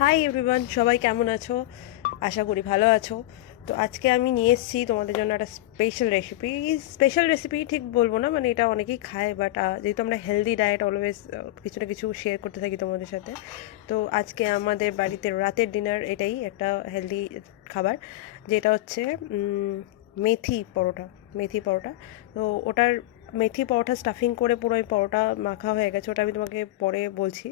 Hi everyone, সবাই কেমন আছো? আশা করি ভালো আছো। তো আজকে আমি নিয়ে এসেছি তোমাদের জন্য একটা স্পেশাল রেসিপি ঠিক বলবো না, মানে এটা অনেকেই খায়, বাট যেহেতু আমরা হেলদি ডায়েট অলওয়েজ কিছু না কিছু শেয়ার করতে থাকি তোমাদের সাথে। তো আজকে আমাদের বাড়িতে রাতের ডিনার এটাই একটা হেলদি খাবার, যেটা হচ্ছে মেথি পরোটা। তো ওটার মেথি পরোটা স্টাফিং করে পুরো ওই পরোটা মাখা হয়ে গেছে, ওটা আমি তোমাকে পরে বলছি।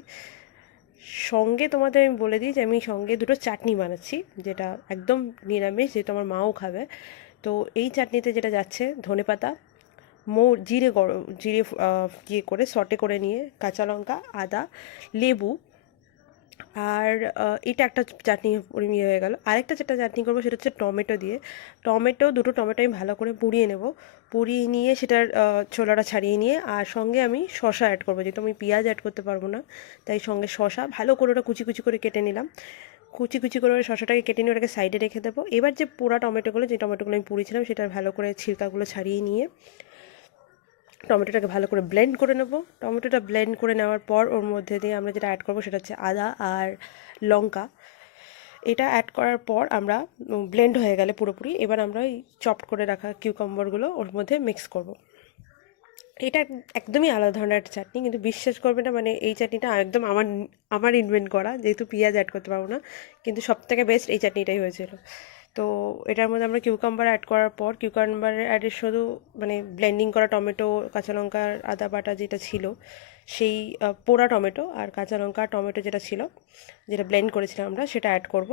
সঙ্গে তোমাদের আমি বলে দিই যে আমি সঙ্গে দুটো চাটনি বানাচ্ছি, যেটা একদম নিরামিষ, যেহেতু আমার মাও খাবে। তো এই চাটনিতে যেটা যাচ্ছে ধনেপাতা, জিরে ইয়ে করে সটে করে নিয়ে, কাঁচা লঙ্কা, আদা, লেবু, আর এটা একটা চাটনি ইয়ে হয়ে গেল। আরেকটা যেটা চাটনি করবো সেটা হচ্ছে টমেটো দিয়ে। দুটো টমেটো আমি ভালো করে পুড়িয়ে নেব। পুড়িয়ে নিয়ে সেটার ছোলাটা ছাড়িয়ে নিয়ে, আর সঙ্গে আমি শসা অ্যাড করবো, যেহেতু আমি পেঁয়াজ অ্যাড করতে পারবো না। তাই সঙ্গে শসা ভালো করে ওটা কুচি কুচি করে কেটে নিলাম। কুচি কুচি করে ওই শসাটাকে কেটে নিয়ে ওটাকে সাইডে রেখে দেবো। এবার যে পোড়া টমেটোগুলো, যে টমেটোগুলো আমি পুড়িয়েছিলাম, সেটার ভালো করে ছিলকাগুলো ছাড়িয়ে নিয়ে টমেটোটাকে ভালো করে ব্লেন্ড করে নেব। টমেটোটা ব্লেন্ড করে নেওয়ার পর ওর মধ্যে দিয়ে আমরা যেটা অ্যাড করবো সেটা হচ্ছে আদা আর লঙ্কা। এটা অ্যাড করার পর আমরা ব্লেন্ড হয়ে গেলে পুরোপুরি, এবার আমরা ওই চপড করে রাখা কিউকাম্বারগুলো ওর মধ্যে মিক্স করব। এটা একদমই আলাদা ধরনের একটা চাটনি, কিন্তু বিশ্বাস করবে না, মানে এই চাটনিটা একদম আমার আমার ইনভেন্ট করা, যেহেতু পেঁয়াজ অ্যাড করতে পারবো না। কিন্তু সবথেকে বেস্ট এই চাটনিটাই হয়েছিল। তো এটার মধ্যে আমরা কিউকাম্বার অ্যাড করার পর কিউকাম্বারের অ্যাডের শুধু মানে ব্লেন্ডিং করা টমেটো, কাঁচা লঙ্কার আদা বাটা যেটা ছিল, সেই পোড়া টমেটো আর কাঁচা লঙ্কা টমেটো যেটা ছিল, যেটা ব্লেন্ড করেছিলাম আমরা, সেটা অ্যাড করব।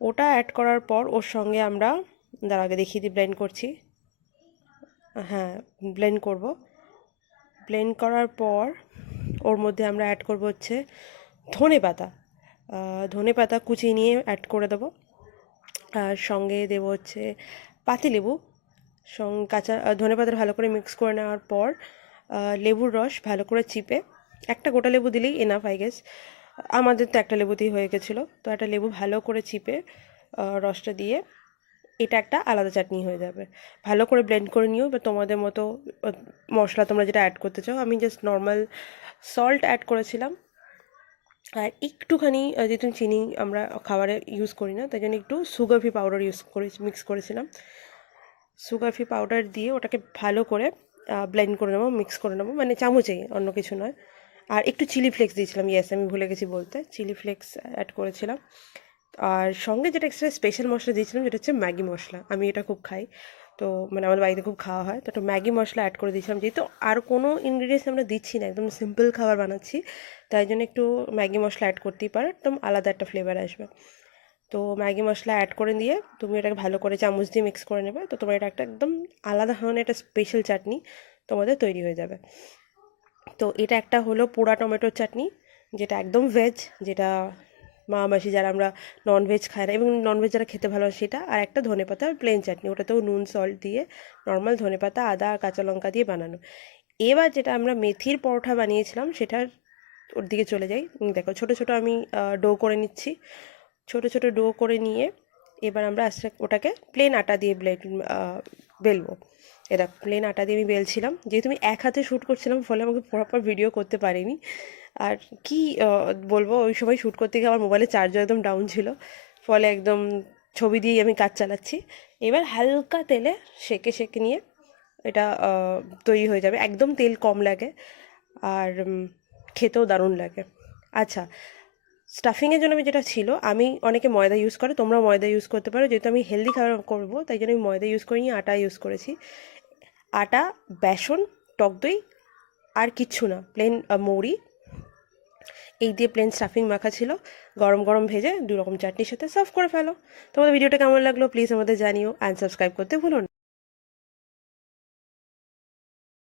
ওটা অ্যাড করার পর ওর সঙ্গে আমরা, আগে দেখিয়ে দিই ব্লেন্ড করছি। হ্যাঁ, ব্লেন্ড করব। ব্লেন্ড করার পর ওর মধ্যে আমরা অ্যাড করব হচ্ছে ধনে পাতা। ধনে পাতা কুচিয়ে নিয়ে অ্যাড করে দেবো। আর সঙ্গে দেবো হচ্ছে পাতিলেবু। কাঁচা ধনে পাতা ভালো করে মিক্স করে নেওয়ার পর লেবুর রস ভালো করে চিপে, একটা গোটা লেবু দিলেই এনাফ আই গেস। আমাদের তো একটা লেবুতেই হয়ে গেছিলো, তো একটা লেবু ভালো করে চিপে রসটা দিয়ে এটা একটা আলাদা চাটনি হয়ে যাবে। ভালো করে ব্লেন্ড করে নিও, বা তোমাদের মতো মশলা তোমরা যেটা অ্যাড করতে চাও। আমি জাস্ট নর্মাল সল্ট অ্যাড করেছিলাম, আর একটুখানি যেহেতু চিনি আমরা খাবারে ইউজ করি না, তাই জন্য একটু সুগার ফ্রি পাউডার মিক্স করেছিলাম। সুগার ফ্রি পাউডার দিয়ে ওটাকে ভালো করে ব্লেন্ড করে নেবো, মিক্স করে নেবো, মানে চামচেই, অন্য কিছু নয়। আর একটু চিলি ফ্লেক্স দিয়েছিলাম, ইয়েস আমি ভুলে গেছি বলতে, চিলি ফ্লেক্স অ্যাড করেছিলাম। আর সঙ্গে যেটা এক্সট্রা স্পেশাল মশলা দিয়েছিলাম, যেটা হচ্ছে ম্যাগি মশলা। আমি এটা খুব খাই, তো মানে আমাদের বাড়িতে খুব খাওয়া হয়, তো একটা ম্যাগি মশলা অ্যাড করে দিয়েছিলাম। যেহেতু আর কোনো ইনগ্রিডিয়েন্টস আমরা দিচ্ছি না, একদম সিম্পল খাবার বানাচ্ছি, তাই জন্য একটু ম্যাগি মশলা অ্যাড করতেই পারো, একদম আলাদা একটা ফ্লেভার আসবে। তো ম্যাগি মশলা অ্যাড করে দিয়ে তুমি এটাকে ভালো করে চামচ দিয়ে মিক্স করে নেবে, তো তোমার এটা একটা একদম আলাদা ধরনের একটা স্পেশাল চাটনি তোমাদের তৈরি হয়ে যাবে। তো এটা একটা হলো পোড়া টমেটোর চাটনি, যেটা একদম ভেজ, যেটা মা মাসি যারা আমরা ননভেজ খাই না এবং ননভেজ যারা খেতে ভালোবাসে সেটা। আর একটা ধনেপাতা প্লেন চাটনি, ওটাতেও নুন সল্ট দিয়ে নর্মাল ধনেপাতা আদা আর কাঁচা লঙ্কা দিয়ে বানানো। এবার যেটা আমরা মেথির পরোটা বানিয়েছিলাম সেটার ওর দিকে চলে যাই। দেখো ছোটো ছোটো আমি ডো করে নিচ্ছি। ছোটো ছোটো ডো করে নিয়ে এবার আমরা আস্তে ওটাকে প্লেন আটা দিয়ে বেলবো। এটা প্লেন আটা দিয়ে আমি বেলছিলাম, যেহেতু আমি এক হাতে শ্যুট করছিলাম, ফলে আমাকে প্রপার ভিডিও করতে পারিনি। আর কি বলবো, ওই সময় শ্যুট করতে গিয়ে আমার মোবাইলের চার্জার একদম ডাউন ছিল, ফলে একদম ছবি দিয়েই আমি কাজ চালাচ্ছি। এবার হালকা তেলে সেকে সেকে নিয়ে এটা তৈরি হয়ে যাবে, একদম তেল কম লাগে, আর খেতেও দারুণ লাগে। আচ্ছা, স্টাফিংয়ের জন্য আমি যেটা ছিল, আমি অনেকে ময়দা ইউজ করে, তোমরা ময়দা ইউজ করতে পারো, যেহেতু আমি হেলদি খাবার করবো তাই জন্য আমি ময়দা ইউজ করিনি, আটা ইউজ করেছি। আটা, বেসন, টক দই, আর কিচ্ছু না, প্লেন মৌরি, এই দিয়ে প্লেন স্টাফিং মাখা ছিল। গরম গরম ভেজে দু রকম চাটনির সাথে সার্ভ করে ফেলো। তোমাদের ভিডিওটা কেমন লাগলো প্লিজ আমাদের জানিও, অ্যান্ড সাবস্ক্রাইব করতে ভুলো না।